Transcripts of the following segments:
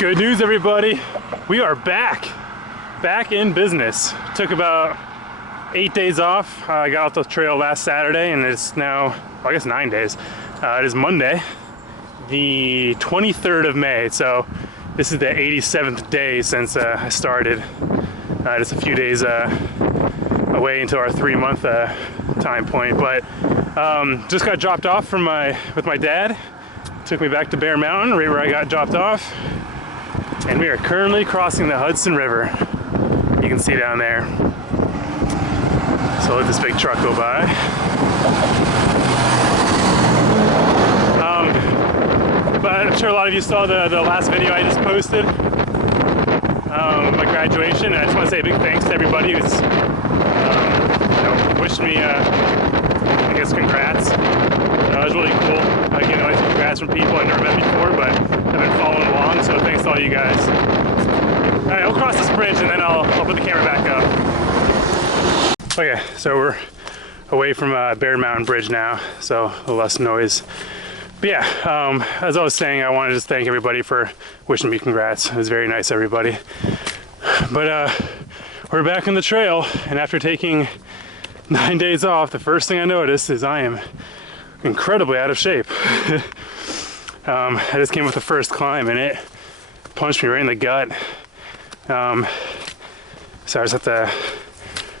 Good news, everybody. We are back in business. Took about 8 days off. I got off the trail last Saturday and it's now, well, I guess 9 days. It is Monday, the 23rd of May. So this is the 87th day since I started. Just a few days away until our 3-month time point. But just got dropped off with my dad. Took me back to Bear Mountain, right where I got dropped off. And we are currently crossing the Hudson River. You can see down there. So I'll let this big truck go by. But I'm sure a lot of you saw the last video I just posted. My graduation. I just want to say a big thanks to everybody who's wished me, I guess, congrats. It was really cool. Getting a bunch of congrats from people I never met before, but I've been following along, so thanks to all you guys. All right, I'll cross this bridge and then I'll put the camera back up. Okay, so we're away from Bear Mountain Bridge now, so a little less noise. But yeah, as I was saying, I wanted to just thank everybody for wishing me congrats. It was very nice, everybody. But we're back on the trail, and after taking 9 days off, the first thing I noticed is I am incredibly out of shape. I just came with the first climb and it punched me right in the gut. So I just have to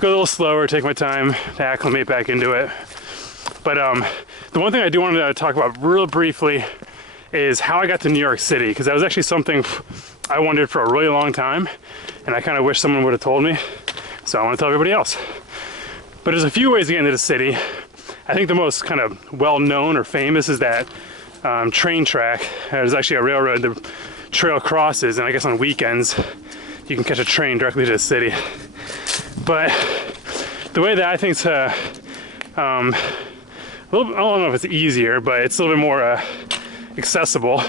go a little slower, take my time to acclimate back into it. But the one thing I do want to talk about real briefly is how I got to New York City, because that was actually something I wondered for a really long time, and I kind of wish someone would have told me, so I want to tell everybody else. But there's a few ways to get into the city. I think the most kind of well-known or famous is that train track. There's actually a railroad the trail crosses, and I guess on weekends you can catch a train directly to the city. But the way that I think it's a little, I don't know if it's easier, but it's a little bit more accessible,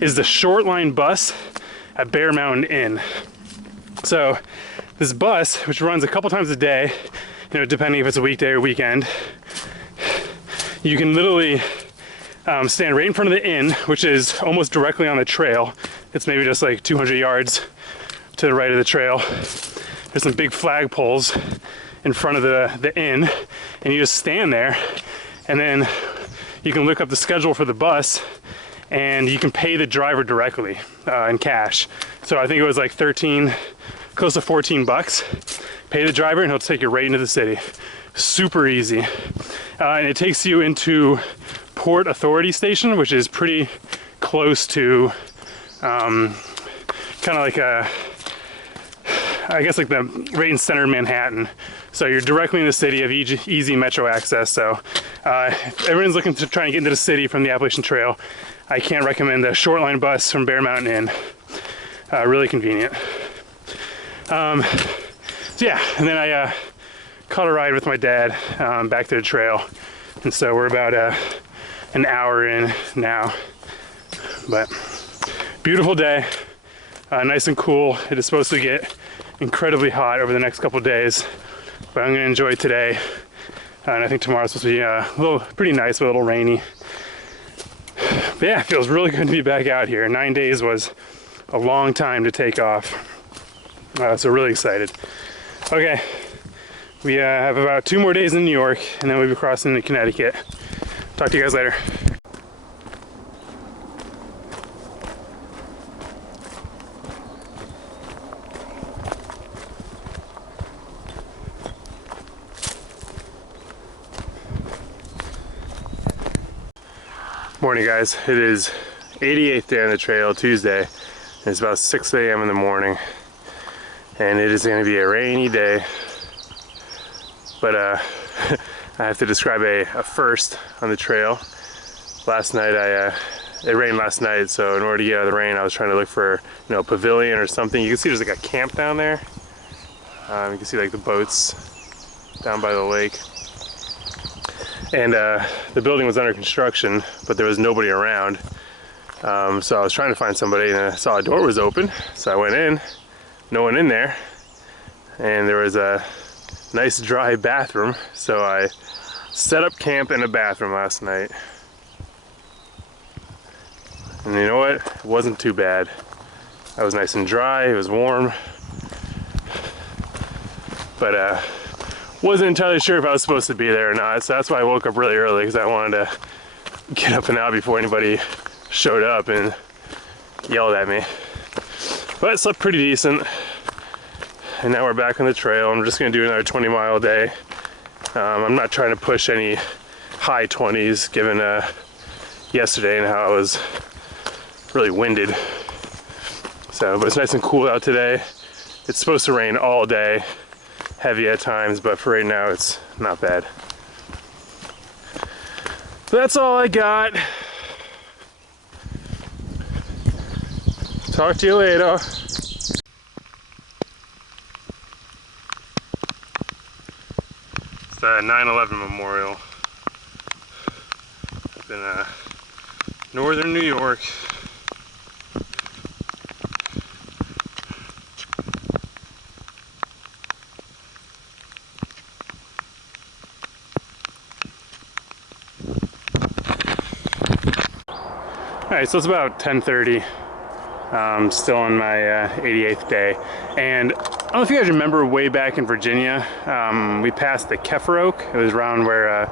is the short line bus at Bear Mountain Inn. So this bus, which runs a couple times a day, depending if it's a weekday or weekend, you can literally stand right in front of the inn, which is almost directly on the trail. It's maybe just like 200 yards to the right of the trail. There's some big flagpoles in front of the inn, and you just stand there, and then you can look up the schedule for the bus, and you can pay the driver directly in cash. So I think it was like 13, close to 14 bucks. Pay the driver and he'll take you right into the city. Super easy. And it takes you into Port Authority Station, which is pretty close to kind of like I guess like the right in center of Manhattan. So you're directly in the city, you have easy metro access. So if everyone's looking to try and get into the city from the Appalachian Trail, I can't recommend the short line bus from Bear Mountain Inn. Really convenient. So yeah, and then I caught a ride with my dad back to the trail, and so we're about an hour in now. But beautiful day, nice and cool. It is supposed to get incredibly hot over the next couple of days, but I'm going to enjoy today, and I think tomorrow's supposed to be pretty nice, but a little rainy. But yeah, it feels really good to be back out here. 9 days was a long time to take off, so really excited. Okay, we have about 2 more days in New York, and then we'll be crossing into Connecticut. Talk to you guys later. Morning, guys. It is 88th day on the trail, Tuesday. And it's about 6 a.m. in the morning, and it is going to be a rainy day. But I have to describe a first on the trail. Last night it rained last night, so in order to get out of the rain, I was trying to look for a pavilion or something. You can see there's like a camp down there. You can see like the boats down by the lake. And the building was under construction, but there was nobody around. So I was trying to find somebody, and I saw a door was open. So I went in, no one in there, and there was a nice dry bathroom. So I set up camp in a bathroom last night. And you know what? It wasn't too bad. That was nice and dry, it was warm. But wasn't entirely sure if I was supposed to be there or not, so that's why I woke up really early, because I wanted to get up and out before anybody showed up and yelled at me. But it slept pretty decent. And now we're back on the trail. I'm just gonna do another 20-mile day. I'm not trying to push any high 20s given yesterday and how I was really winded. So, but it's nice and cool out today. It's supposed to rain all day, heavy at times, but for right now it's not bad. So that's all I got. Talk to you later. It's the 9/11 memorial up in northern New York. Alright, so it's about 10:30. Still on my 88th day. And I don't know if you guys remember way back in Virginia, we passed the Kefir Oak. It was around where,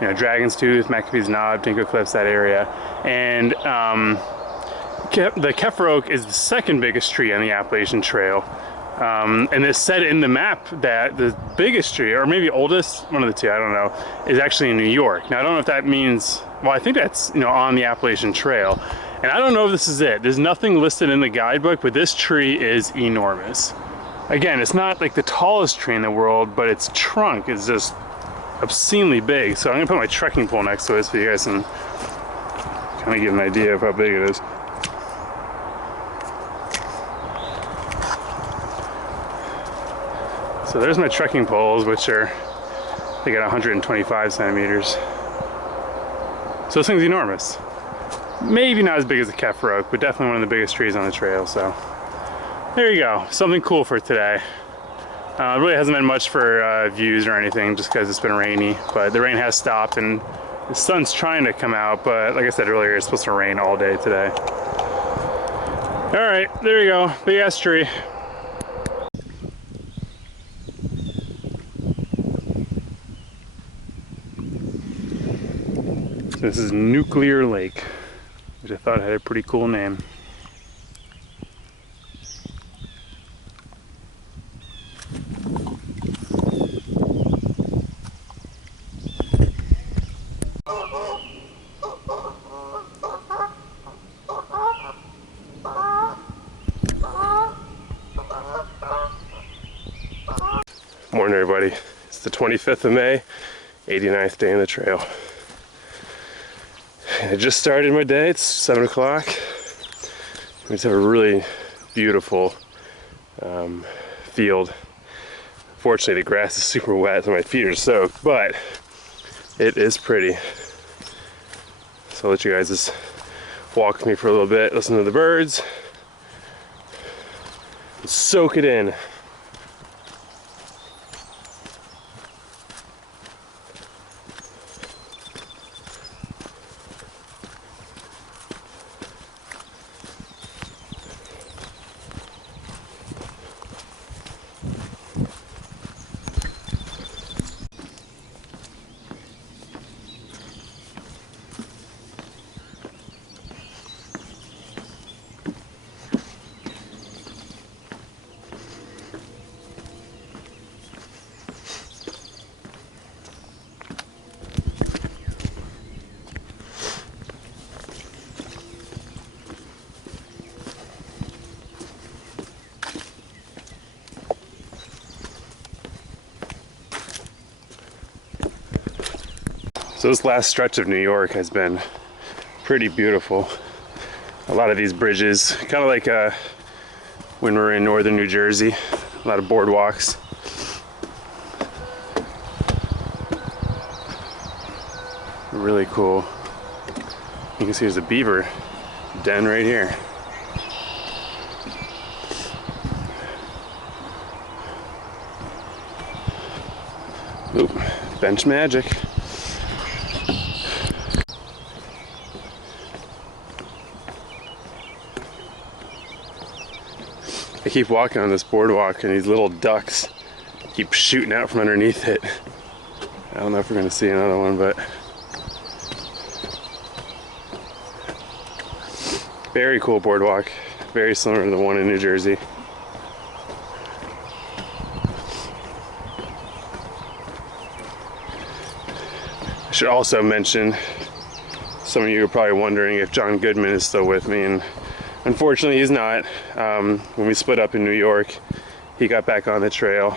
you know, Dragon's Tooth, McAfee's Knob, Dinko Cliffs, that area. And the Kefir Oak is the second biggest tree on the Appalachian Trail. And it said in the map that the biggest tree, or maybe oldest, one of the two, I don't know, is actually in New York. Now I don't know if that means, well, I think that's, you know, on the Appalachian Trail. And I don't know if this is it. There's nothing listed in the guidebook, but this tree is enormous. Again, it's not like the tallest tree in the world, but its trunk is just obscenely big. So I'm gonna put my trekking pole next to it so you guys can kind of get an idea of how big it is. So there's my trekking poles, which are, they got 125 centimeters. So this thing's enormous. Maybe not as big as the Kefir Oak, but definitely one of the biggest trees on the trail. So there you go, something cool for today. It really hasn't been much for views or anything, just because it's been rainy. But the rain has stopped and the sun's trying to come out. But like I said earlier, it's supposed to rain all day today. All right, there you go, big ass tree. This is Nuclear Lake, which I thought had a pretty cool name. Morning everybody, it's the 25th of May, 89th day on the trail. I just started my day, it's 7 o'clock. We just have a really beautiful field. Fortunately the grass is super wet so my feet are soaked, but it is pretty. So I'll let you guys just walk with me for a little bit, listen to the birds, and soak it in. So this last stretch of New York has been pretty beautiful. A lot of these bridges, kind of like when we're in northern New Jersey, a lot of boardwalks. Really cool. You can see there's a beaver den right here. Oop, bench magic. I keep walking on this boardwalk and these little ducks keep shooting out from underneath it. I don't know if we're gonna see another one, but very cool boardwalk. Very similar to the one in New Jersey. I should also mention, some of you are probably wondering if John Goodman is still with me, and unfortunately he's not. When we split up in New York, he got back on the trail,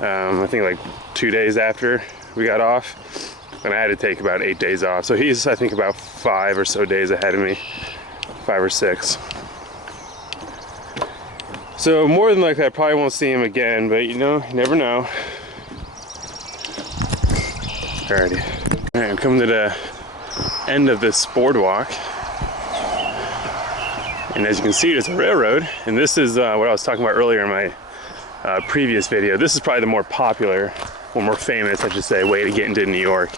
I think like 2 days after we got off, and I had to take about 8 days off. So he's, I think, about 5 or so days ahead of me, 5 or 6. So more than likely I probably won't see him again, but you know, you never know. Alrighty. Alright, I'm coming to the end of this boardwalk. And as you can see, there's a railroad. And this is what I was talking about earlier in my previous video. This is probably the more popular, or more famous, I should say, way to get into New York.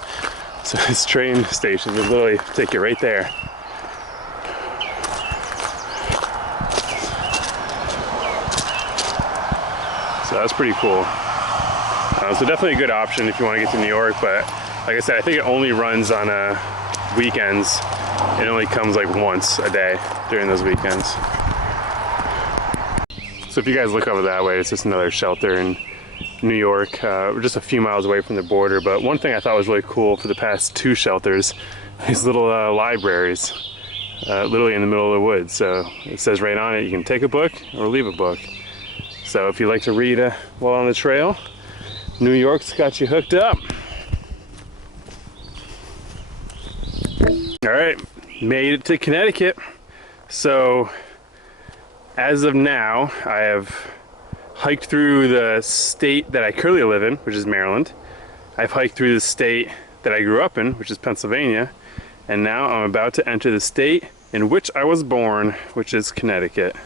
So this train station will literally take you right there. So that's pretty cool. So definitely a good option if you want to get to New York, but like I said, I think it only runs on weekends. It only comes like once a day during those weekends. So if you guys look over that way, it's just another shelter in New York. We're just a few miles away from the border, but one thing I thought was really cool for the past 2 shelters, these little libraries, literally in the middle of the woods. So it says right on it, you can take a book or leave a book. So if you like to read while on the trail, New York's got you hooked up. All right, made it to Connecticut. So as of now, I have hiked through the state that I currently live in, which is Maryland. I've hiked through the state that I grew up in, which is Pennsylvania. And now I'm about to enter the state in which I was born, which is Connecticut.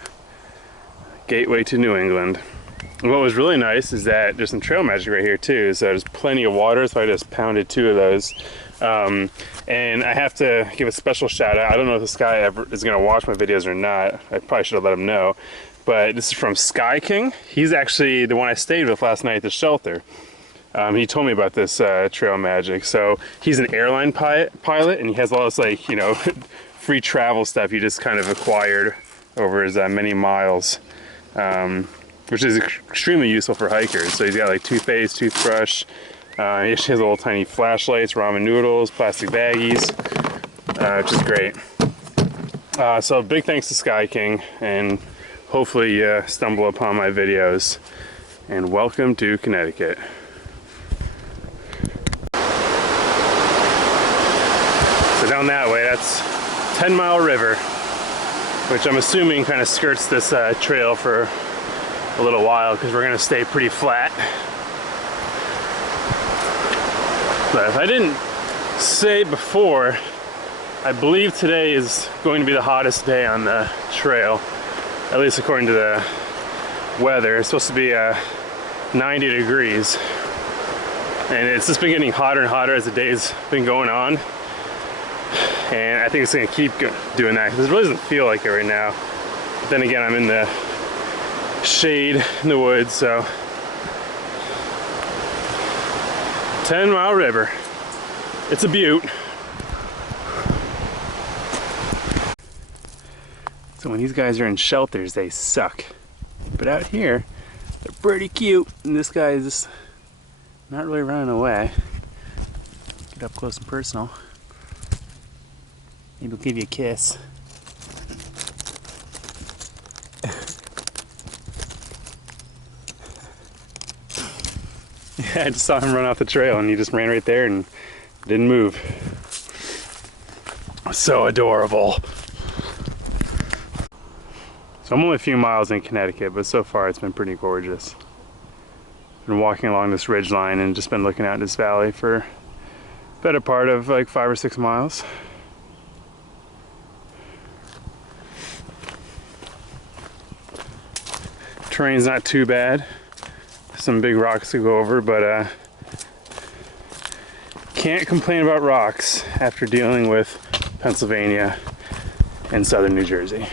Gateway to New England. And what was really nice is that there's some trail magic right here too. So there's plenty of water, so I just pounded 2 of those. And I have to give a special shout out. I don't know if this guy ever is gonna watch my videos or not. I probably should have let him know. But this is from Sky King. He's actually the one I stayed with last night at the shelter. He told me about this trail magic. So he's an airline pilot, and he has all this, like, you know, free travel stuff he just kind of acquired over his many miles. Which is extremely useful for hikers. So he's got like toothpaste, toothbrush, he actually has little tiny flashlights, ramen noodles, plastic baggies, which is great. So big thanks to Sky King, and hopefully you stumble upon my videos. And welcome to Connecticut. So down that way, that's 10 Mile River, which I'm assuming kind of skirts this trail for a little while, because we're gonna stay pretty flat. But if I didn't say before, I believe today is going to be the hottest day on the trail, at least according to the weather. It's supposed to be 90 degrees, and it's just been getting hotter and hotter as the day's been going on, and I think it's gonna keep doing that because it really doesn't feel like it right now. But then again, I'm in the shade in the woods. So 10 Mile River, it's a beaut. So when these guys are in shelters, they suck, but out here they're pretty cute, and this guy is just not really running away. Get up close and personal, maybe he'll give you a kiss. Yeah, I just saw him run off the trail, and he just ran right there and didn't move. So adorable. So I'm only a few miles in Connecticut, but so far it's been pretty gorgeous. Been walking along this ridge line and just been looking out this valley for the better part of like 5 or 6 miles. Terrain's not too bad. Some big rocks to go over, but can't complain about rocks after dealing with Pennsylvania and southern New Jersey.